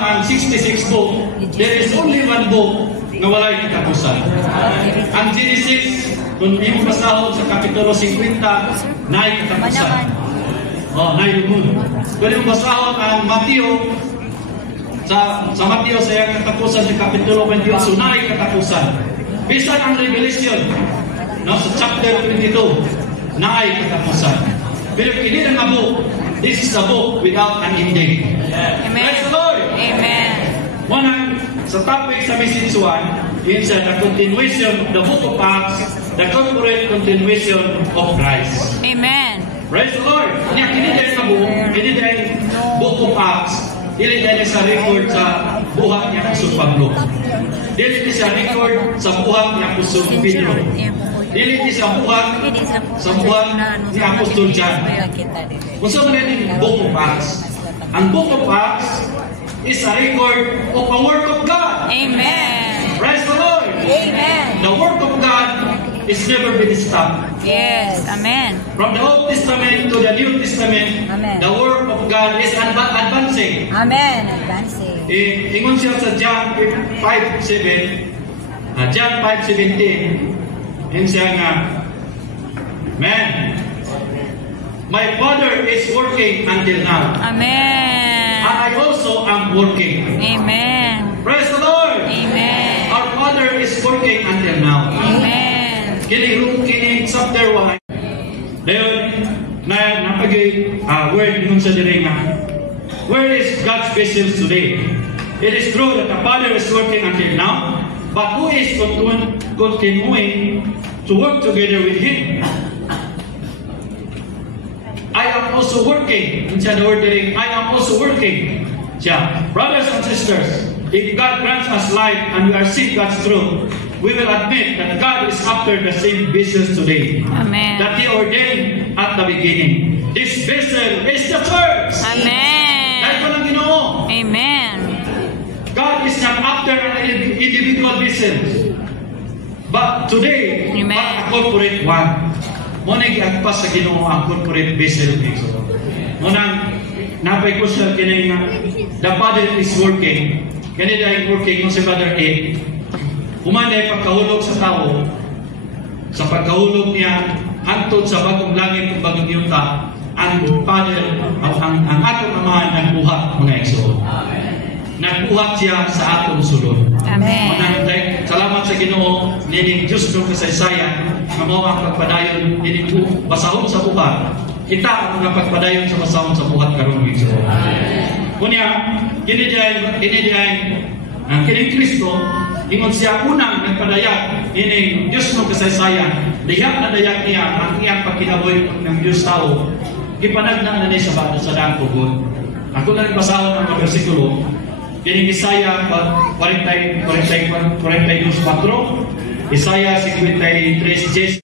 Ang 66 book, there is only one book na walay katapusan. Ang Genesis, kung yung basahon sa Kapitulo 50, naay katapusan. Naay lumon. Kung yung basahon ang Mateo, sa Mateo sa yung katapusan sa Kapitulo 28, naay katapusan. Bisan ang Revelation, sa chapter 22, naay katapusan. Pero kini ang book, this is a book without an ending. Amen. Praise the Lord! Amen. Sa topic sa message 1, yun sa the continuation of the book of Acts, the corporate continuation of Christ. Amen. Praise the Lord! Kini dahil sa book of Acts, dili dahil sa record sa buhat niya Apostol Pablo. Dili sa record sa buhat niya Apostol Pedro. Dili sa buhat ni Apostol John. Kung sa man yung book of Acts, ang book of Acts is a record of a work of God. Amen. Praise the Lord. Amen. The work of God is never been stopped. Yes. Amen. From the Old Testament to the New Testament, Amen. the work of God is advancing. Amen. Advancing. Ingon siya sa John 5:7, John 5:17, yun siya nga, man, my Father is working until now. Amen. I also am working. Amen. Praise the Lord! Amen. Our Father is working until now. Amen. Kini chapter 1. Dayon, napagi word nun sa diri nga, where is God's vessels today? It is true that the Father is working until now, but who is continuing to work together with Him? I am also working. Inside the word, I am also working. Yeah. Brothers and sisters, if God grants us life and we are seeing God's truth, we will admit that God is after the same business today. Amen. That He ordained at the beginning. This vessel is the church. Amen. Dahil ko lang Ginoo. Amen. God is not after individual vessels, but today, Amen. but a corporate one. Muna giagpas sa Ginoo ang corporate vessel ni so. Muna napay ko siya kini nga the Father is working. Kani dahil working mo si Father A. Humanay pagkahulog sa tao, sa pagkahulog niya hangtod sa bagong langit ug bagong yuta, ang Father ang atong amahan nagbuhat mga igsoon. Nagbuhat siya sa atong sulod. Amen. Salamat sa Ginoo nining Diyos ng kasaysayan nga mao ang pagpadayon nining basahon sa buhat. Kita ang mga pagpadayon sa basahon sa buhat karon gid. Kunya kini ang kining Kristo ingon siya unang nagpadayag nining Diyos ng kasaysayan. Diha na dayag niya ang iyang pagkinabuhi ng Diyos tao. Gipanagna na ni sa bado sa daang tugon. Ako na rin basahon ang bersikulo. Kining Isaiah 42:4, Isaiah 53:10.